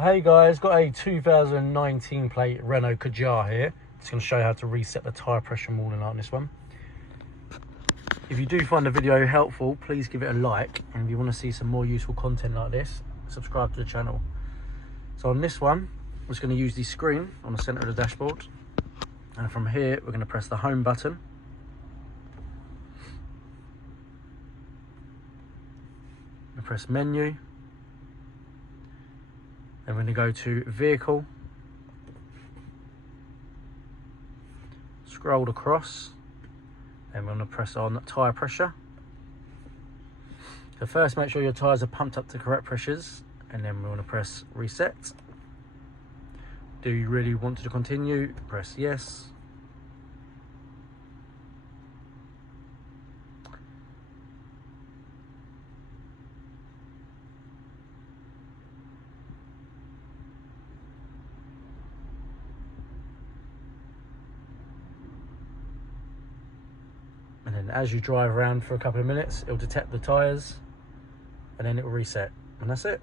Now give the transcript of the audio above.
Hey guys, got a 2019 plate Renault Kadjar here. Just going to show you how to reset the tyre pressure and walling on this one. If you do find the video helpful, please give it a like, and if you want to see some more useful content like this, subscribe to the channel. So on this one, I'm just going to use the screen on the centre of the dashboard, and from here we're going to press the home button. We press menu. Then we're going to go to vehicle, scroll across, and we're going to press on tyre pressure. So first, make sure your tyres are pumped up to correct pressures, and then we're going to press reset. Do you really want to continue? Press yes. And then as you drive around for a couple of minutes, it'll detect the tyres and then it will reset. And that's it.